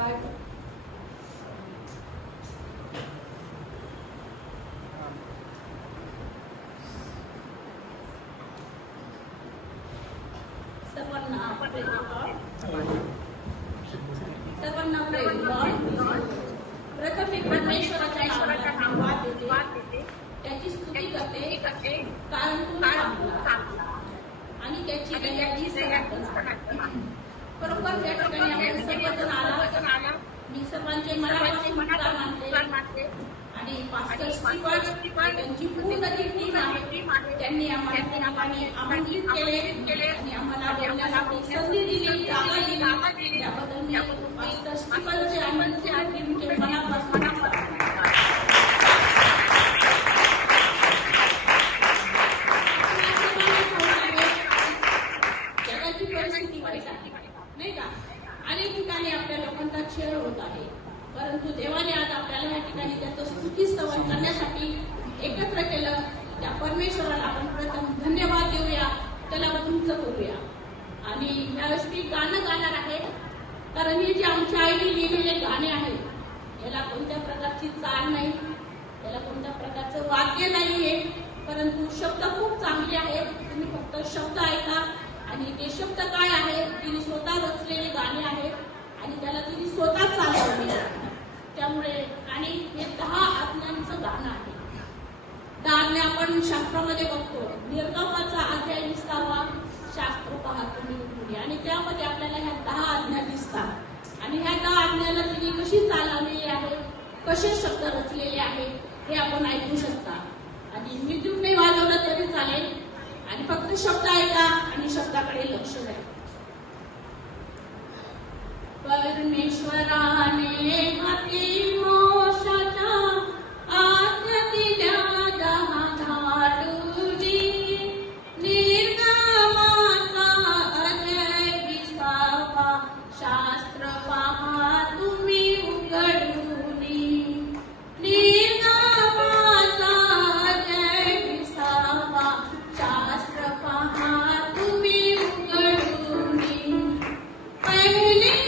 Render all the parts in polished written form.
काय सर्वांना प्रथम मी परमेश्वराच्या नावात देते, त्याची स्तुती करते कारण तू चांगला आणि त्याची बरोबर त्या ठिकाणी आपण सर्वजण आला. मी सर्वांचे मनापासून आभार मानते आणि पास्टर स्टीफन त्यांची पूर्ण टीम आहे, त्यांनी आम्हाला आमंत्रित केले आणि आम्हाला बोलण्यासाठी संधी दिली, जागा दिली. त्याबद्दल मी पास्टर स्टीफनचे आमंत्रित टीमचे मनापासून आभार मानते. जगाची परिस्थिती वाईट आहे नाही का, अनेक ठिकाणी आपल्या लोकांचा छळ होत आहे, परंतु देवाने आज आपल्याला या ठिकाणी त्याचं स्तुती स्तवन करण्यासाठी एकत्र केलं. त्या परमेश्वराला आपण प्रथम धन्यवाद देऊया, त्याला उंच करूया. आणि यावेळेस मी गाणं गाणार आहे, कारण हे जे आमच्या आईने लिहिलेले गाणे आहेत याला कोणत्या प्रकारची चाल नाही, याला कोणत्या प्रकारचं वाक्य नाहीये, परंतु शब्द खूप चांगले आहेत. तुम्ही फक्त शब्द ऐका आणि ते शब्द काय आहेत, तिने स्वतः रचलेले गाणे आहेत आणि त्याला तिने स्वतः चालवले. त्यामुळे आणि हे 10 आज्ञांचं गाणं आहे. 10 आज्ञा आपण शास्त्रामध्ये बघतो, निर्गमाचा अध्याय 20 शास्त्र पहा तुम्ही उघडून, आणि त्यामध्ये आपल्याला ह्या 10 आज्ञा दिसतात आणि ह्या 10 आज्ञाला तिने कशी चालवलेली आहे, कसे शब्द रचलेले आहेत हे आपण ऐकू शकता. आणि म्युझिक नाही वाजवलं तरी चालेल आणि फक्त शब्द ऐका आणि शब्दाकडे लक्ष द्या. परमेश्वराने हाती मोक्षाच्या आज्ञा दिल्या 10 झाडूजी, निर्गमाचा अध्याय 20 शास्त्र पहा तुम्ही उघडूनी. निर्गमाचा अध्याय 20 शास्त्र पहा तुम्ही उघडूनी. पहिले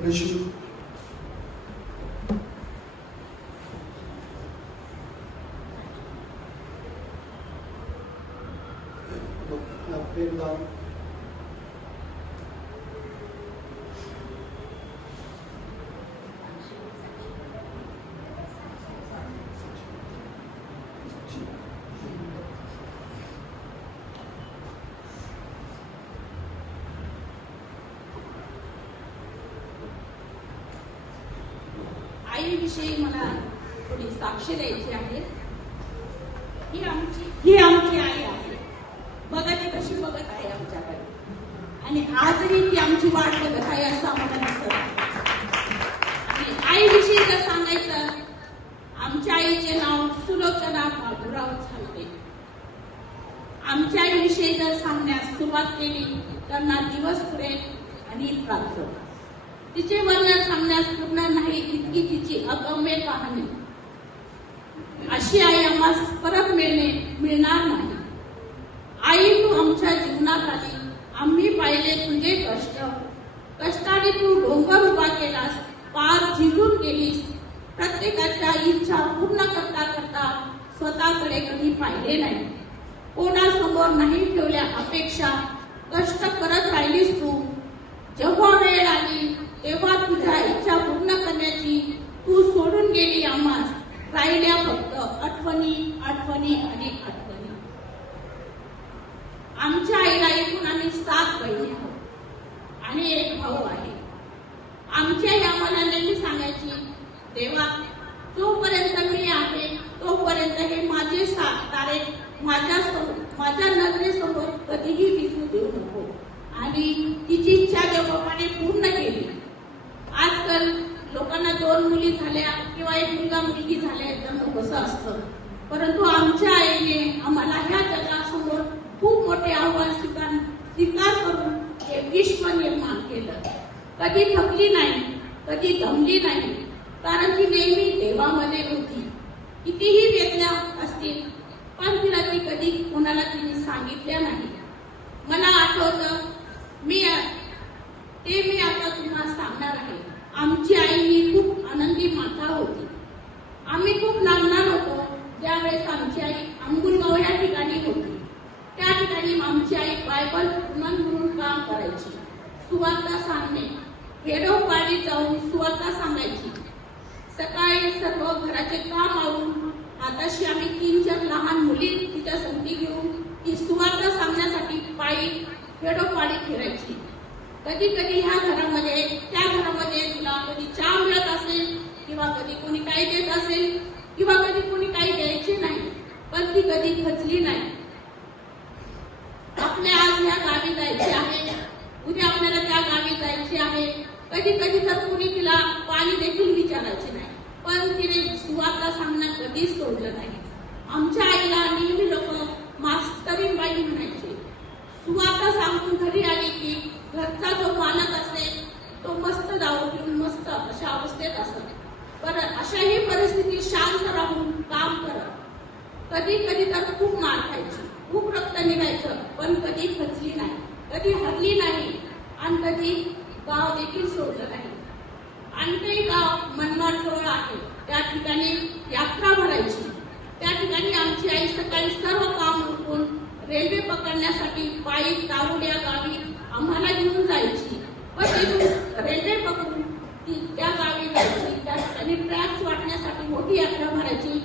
bless you. प्रेमदान आईविषयी मला थोडी साक्ष द्यायची आहे. ही आमची आई आहे. बघा ती कशी बघत आहे आमच्याकडे, आणि आजही ती आमची वाट बघत आहे असं आम्हाला दिसत. आणि आईविषयी जर सांगायचं, आमच्या आईचे नाव सुलोचना बाबूराव झाले. आमच्या आईविषयी जर सांगण्यास सुरुवात केली तर ना दिवस पुरेल आणि रात्र. तिचे वर्णन सांगण्यास पूर्ण नाही इतकी तिची अगम्य कहाणी. अशी आई आम्हास परत मिळणार नाही. आई, तू आमच्या जीवनात आली. आम्ही पाहिले तुझे कष्ट. कष्टाने तू डोंगर उभा केलास, पार झिजून गेलीस. प्रत्येकाच्या इच्छा पूर्ण करता करता स्वतःकडे कधी पाहिले नाही. कोणासमोर नाही ठेवल्या अपेक्षा. कष्ट करत राहिलीस तू. जेव्हा वेळ आली तेव्हा तुझ्या इच्छा पूर्ण करण्याची तू सोडून गेली. आम्हास राहिल्या फक्त आठवणी, आठवणी आणि आठवणी. आमच्या आईला एकूण आम्ही 7 बहिणी आहोत आणि एक भाऊ आहे. आमची आई आम्हाला नेहमी सांगायची, देवा, जोपर्यंत मी आहे तोपर्यंत हे माझे 7 तारे माझ्या नजरेसमोर कधीही दिसू देऊ नको. आणि तिची इच्छा देवाने पूर्ण केली. आजकाल लोकांना 2 मुली झाल्या किंवा 1 मुलगा मुलगी झाल्या तर कसं असतं, परंतु आमच्या आईने आम्हाला ह्या जगासमोर खूप मोठे आव्हान स्वीकार करून हे विश्व निर्माण केलं. कधी थकली नाही, कधी दमली नाही, कारण ती नेहमी देवामध्ये होती. कितीही वेदना असतील पण तिला ती कधी कोणाला तिने सांगितल्या नाही. मला आठवतं, मी आता तुम्हाला सांगणार आहे. आमची आई ही खूप आनंदी माता होती. आम्ही खूप लहान होतो ज्यावेळेस आमची आई अंबुलगाव या ठिकाणी होती. त्या ठिकाणी आमची आई बायबल म्हणून काम करायची. सुवार्ता सांगणे, खेडोपाडी जाऊन सुवार्ता सांगायची. सकाळी सर्व घराचे काम आवरून आताशी आम्ही 3-4 लहान मुली तिच्या संगती घेऊन ती सुवार्ता सांगण्यासाठी पायी खेडोपाडी फिरायची. कधी कधी ह्या घरामध्ये त्या घरामध्ये तिला कधी चहा मिळत असेल किंवा कधी कोणी काही देत असेल किंवा कधी कोणी काही द्यायचे नाही, पण ती कधी खचली नाही. आपल्या आज ह्या गावी जायचे आहे, उद्या आपल्याला त्या गावी जायचे आहे. कधी कधी तर कोणी तिला पाणी देखील विचारायचे नाही, पण तिने सुवार्ता सांगणं कधीच सोडलं नाही. आमच्या आईला नेहमी लोक मास्तरीन बाई म्हणायचे. सुवार्ता सांगून घरी आली की घरचा जो मालक असेल तो मस्त दारू पिऊन मस्त अशा अवस्थेत असत. पण अशाही परिस्थितीत शांत राहून काम करत. कधी कधी तर खूप मार खायची, खूप रक्त निघायचं, पण कधी खचली नाही, कधी हरली नाही आणि कधी गाव देखील सोडलं नाही. आणखी गाव मनमाड जवळ आहे, त्या ठिकाणी यात्रा भरायची. त्या ठिकाणी आमची आई सकाळी सर्व काम उरकून रेल्वे पकडण्यासाठी पायी तारुड्या गावी आम्हाला घेऊन जायची. पण तिथून रेल्वे पकडून ती त्या गावी जायची. त्या ठिकाणी ट्रॅक्स वाटण्यासाठी मोठी यात्रा भरायची.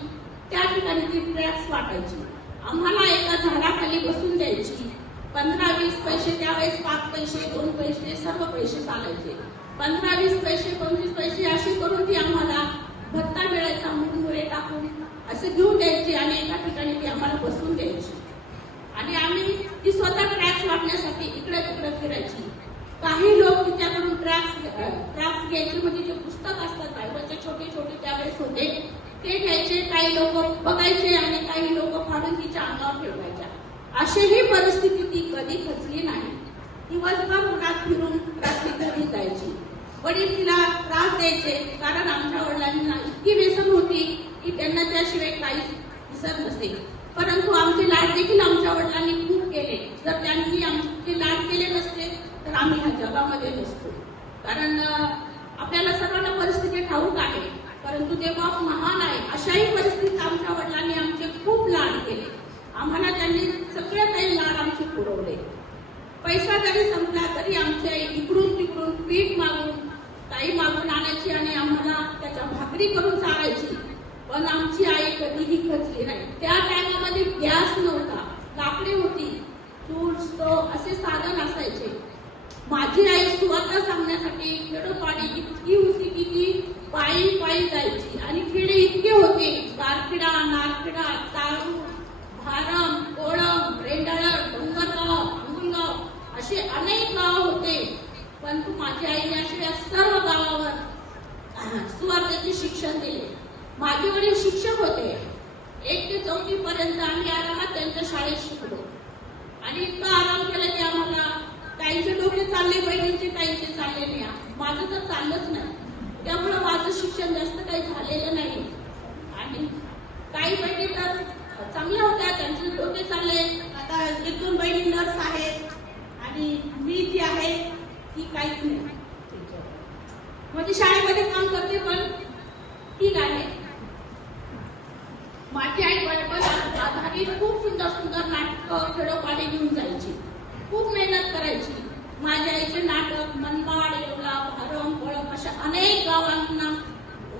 त्या ठिकाणी ती ट्रॅक्स वाटायची. आम्हाला एका झाडाखाली बसून द्यायची. 15-20 पैसे, त्यावेळेस 5 पैसे, 2 पैसे, सर्व पैसे चालायचे. 15-20 पैसे, 25 पैसे असे करून ती आम्हाला भत्ता मिळायचा मुरमुरे टाकून असे घेऊन द्यायची आणि एका ठिकाणी ती आम्हाला बसून द्यायची. आणि आम्ही ती स्वतः ट्रॅक्स वाटण्यासाठी इकडे तिकडे फिरायची. काही लोक तिच्याकडून ट्रॅक्स घ्यायचे, म्हणजे जे पुस्तक असतात बायबलचे छोटे छोटे त्यावेळेस होते ते घ्यायचे. काही लोक बघायचे आणि काही लोक फाडून तिच्या अंगावर ठेवायच्या. अशीही परिस्थिती ती कधी खचली नाही. दिवसभर उन्हात फिरून रात्री घरी जायची. वडील तिला त्रास द्यायचे, कारण आमच्या वडिलांना इतकी व्यसन होती की त्यांना त्याशिवाय काहीच दिसत नसे. परंतु आमचे लाड देखील आमच्या वडिलांनी खूप केले. जर त्यांनी आमचे लाड केले नसते तर आम्ही ह्या जगामध्ये नसतो. कारण आपल्याला सर्वांना परिस्थिती ठाऊक आहे, परंतु ते बाप महान आहे. अशाही परिस्थितीत आमच्या वडिलांनी आमचे खूप लाड केले. आम्हाला त्यांनी सगळे काही लाड आमचे पुरवले. पैसा जरी संपला तरी आमचे इकडून तिकडून पीठ मागून ताई मागून आणायची आणि आम्हाला त्याच्या भाकरी करून चालायची. पण आमची आई कधीही खचली नाही. त्या टायमामध्ये गॅस नव्हता, लाकडी होती, चूल स्टोव असे साधन असायचे. माझी आई स्वतः सांगण्यासाठी खेडोपाडी इतकी होती की ती पायी पायी जायची. आणि खेडे इतके होते, कारखेडा, नारखेडा, तारू, भारम, कोळम, रेंडाळा, डोंगरगाव, अंगुलगाव असे अनेक गाव होते. परंतु माझ्या आईने अशा या सर्व गावावर सुवार्थाचे शिक्षण दिले. माझे वडील शिक्षक होते. 1 ते 4 पर्यंत आम्ही आरामात त्यांच्या शाळेत शिकलो. आणि इतका आराम केला की आम्हाला काहींचे डोके चालले, बहिणींचे काहींचे चालले नाही. माझं तर चाललंच नाही. त्यामुळे माझं शिक्षण जास्त काही झालेलं नाही. आणि काही बहिणी तर चांगल्या होत्या, त्यांचे डोके चालले. आता 1-2 बहिणी नर्स आहेत आणि मी जी आहे ती काहीच नाही. म्हणजे शाळेमध्ये काम करते पण ठीक आहे. माझी आई बरोबर आधारित खूप सुंदर सुंदर नाटकं खेडोपाडी घेऊन जायची. खूप मेहनत करायची. माझ्या आईचे नाटक मनमाड, येवला, भारम, कोळम अशा अनेक गावांना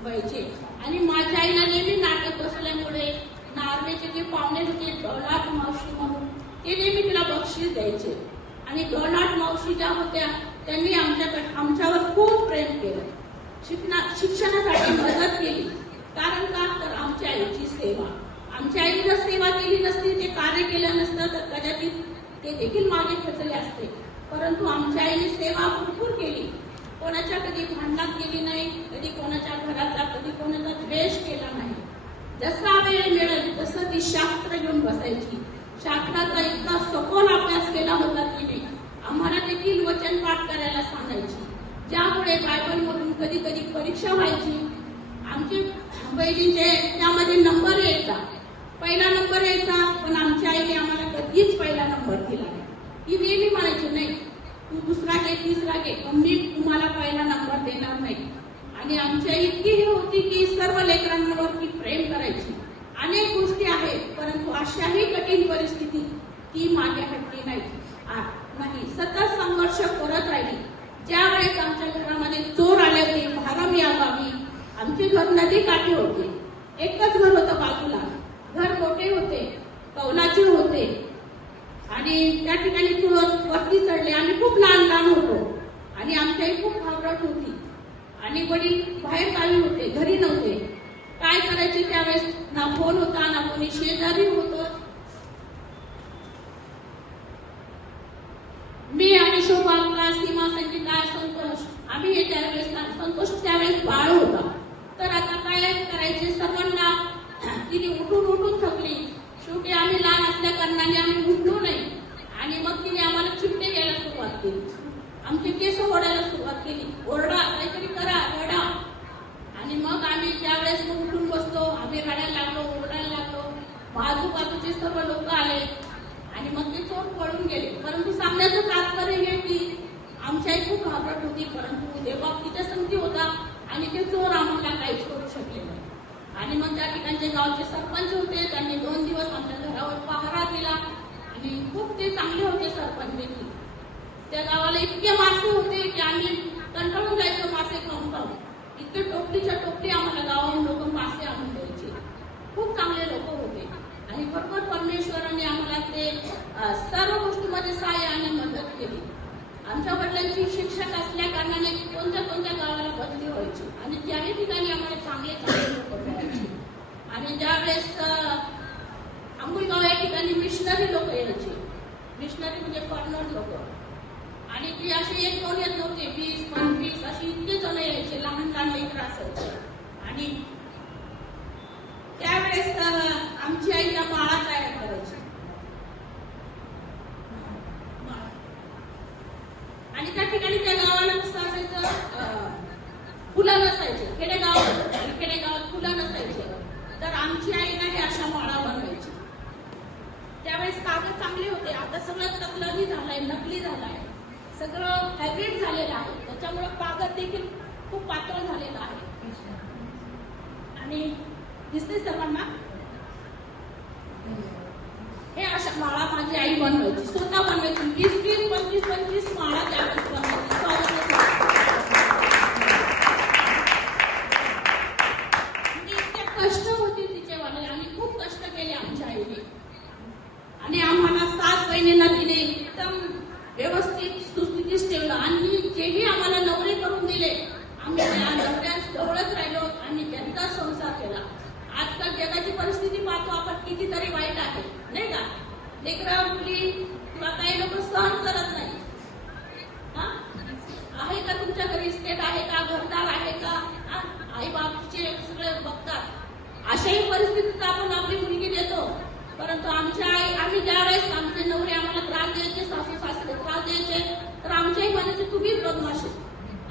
व्हायचे. आणि माझ्या आईला नेहमी नाटक बसवल्यामुळे नार्वेचे जे पाहुणे होते डोलाट मावशी म्हणून ते नेहमी तिला बक्षीस द्यायचे. आणि डोलाट मावशी ज्या होत्या त्यांनी आमच्यावर खूप प्रेम केलं. शिक्षणासाठी मदत केली. कारण का तर आमच्या आईची सेवा. आमच्या आईने जर सेवा केली नसती, ते कार्य केलं नसतं तर कदाचित ते देखील मागे खचले असते. परंतु आमच्या आईने सेवा भरपूर केली. कोणाच्या कधी भांडणात गेली नाही, कधी कोणाच्या घराचा कधी कोणाचा द्वेष केला नाही. जसा वेळ मिळेल तसं ती शास्त्र घेऊन बसायची. शास्त्राचा इतका सखोल अभ्यास केला होता तिने. आम्हाला देखील वचन पाठ करायला सांगायची, ज्यामुळे बायबलमधून कधी कधी परीक्षा व्हायची. आमची बहिणीचे त्यामध्ये नंबर यायचा, पहिला नंबर यायचा. पण आमच्या आईने आम्हाला कधीच पहिला नंबर दिला नाही. ती नेहमी म्हणायची नाही तू दुसरा घे, तिसरा घे, पण मी तुम्हाला पहिला नंबर देणार नाही. आणि आमची आई इतकी ही होती की सर्व लेकरांवरती प्रेम करायची. अनेक गोष्टी आहेत, परंतु अशाही कठीण परिस्थिती ती मागे हटली नाही. सतत संघर्ष करत राहिली. ज्या वेळेस आमच्या घरामध्ये चोर आले होते, भारम या गावी, आमचे घर नदी काठी होते. एकच घर होतं बाजूला. घर मोठे होते, कौलाचे होते. आणि त्या ठिकाणी चोर वरती चढले. आम्ही खूप लहान लहान होतो आणि आमच्या आई खूप घाबरट होती. आणि वडील बाहेर गावी होते, घरी नव्हते. काय करायचे त्यावेळेस ना फोन होता, ना कोणी शेजारी होतं. मी आणि शोभा, सीमा, संगीता, संतोष आम्ही हे त्यावेळेस, संतोष त्यावेळेस बाळ होता. तर आता काय करायचे, सर्वांना तिने उठून उठून थकली. शेवटी आम्ही लहान असल्या कारणाने आम्ही उठलो नाही. आणि मग तिने आम्हाला चिमटे घ्यायला सुरुवात केली. आमचे केस ओढायला सुरुवात केली. ओरडा, काहीतरी करा, रडा. आणि मग आम्ही त्यावेळेस उठून बसलो. आम्ही रडायला लागलो, ओरडायला लागलो. आजूबाजूचे सर्व लोक आले आणि मग ते चोर पळून गेले. परंतु सांगण्याचं तात्पर्य हे की आमची आई खूप घाबरट होती, परंतु देवा तिच्या संगती होता आणि ते चोर आम्हाला काहीच करू शकले नाही. आणि मग त्या ठिकाणचे गावचे सरपंच होते, त्यांनी 2 दिवस आमच्या घरावर पहारा दिला. आणि खूप ते चांगले होते सरपंच देखील. त्या गावाला इतके मासे होते की आम्ही कंटाळून जायचो मासे खाऊन खाऊन. इतके टोपलीच्या टोपली आम्हाला गावाहून लोक मासे आणून द्यायचे. खूप चांगले लोक होते. आणि बरोबर परमेश्वराने आम्हाला ते सर्व गोष्टीमध्ये सहाय्य आणि मदत केली. आमच्या वडिलांची शिक्षक असल्या कारणाने कोणत्या कोणत्या गावाला बदली व्हायची आणि त्याही ठिकाणी आम्हाला चांगले चांगले लोक मिळायचे. आणि ज्यावेळेस अंबुलगाव या ठिकाणी मिशनरी लोक यायचे. मिशनरी म्हणजे फॉरेनर लोक. आणि ती असे 1-2 येत नव्हते, 20-25 अशी इतके जण यायचे. लहान लहान लेकर असायचे. आणि त्यावेळेस आमची आई त्या माळा तयार करायची. आणि त्या ठिकाणी त्या गावाला कसं असायचं, फुलं नसायचे. खेडेगावात फुलं नसायचे. तर आमची आई नाही अशा माळा बनवायची. त्यावेळेस कागद चांगले होते. आता सगळं नकली झालंय, सगळं हायब्रिड झालेलं आहे. त्याच्यामुळे कागद देखील खूप पातळ झालेला आहे. आणि दिसते सर्वांना हे अशा माळा माझी आई बनवायची, स्वतः बनवायची. 20-20, 25-25 माळा त्यावेळेस बनवायची. इतके कष्ट होते तिचेवाले आणि खूप कष्ट केले आमच्या आईने. आणि आम्हाला 7 बहिणींना तिने एकदम व्यवस्थित सुस्थितीत ठेवलं. आणि जेही आम्हाला नवरे करून दिले आम्ही त्या नवऱ्याजवळच राहिलो आणि त्यांचा संसार केला. आजकाल जगाची परिस्थिती पाहतो आपण कितीतरी वाईट आहे, नाही का? लेकरं मुली किंवा काही लोक सहन करत नाही. आहे का तुमच्या घरी स्टेट आहे का, घरदार आहे का? आई बापचे सगळे बघतात. अशाही परिस्थितीत आपण आपली मुलगी देतो. परंतु आमच्या आई, आम्ही ज्यावेळेस आमचे नवरे आम्हाला त्रास द्यायचे, सासू सासरे त्रास द्यायचे, तर आमच्याही म्हणायचे तुम्हीच बदमाश.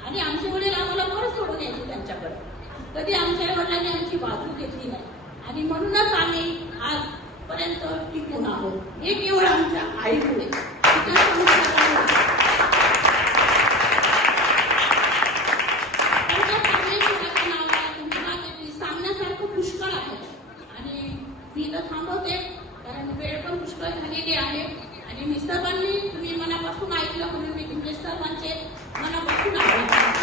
आणि आमचे वडील आम्हाला बरं सोडून यायचे त्यांच्याकडे. कधी आमच्या वडिलांनी आमची बाजू घेतली नाही. आणि म्हणूनच आम्ही आजपर्यंत टिकून आहोत. हे केवळ आमच्या आईमुळे. सांगण्यासारखं पुष्कळ आहे. आणि मी इथं थांबवते कारण वेळ पण पुष्कळ झालेली आहे. आणि मी सर्वांनी तुम्ही मनापासून ऐकलं म्हणून मी तुमचे सर्वांचे मनापासून आभार.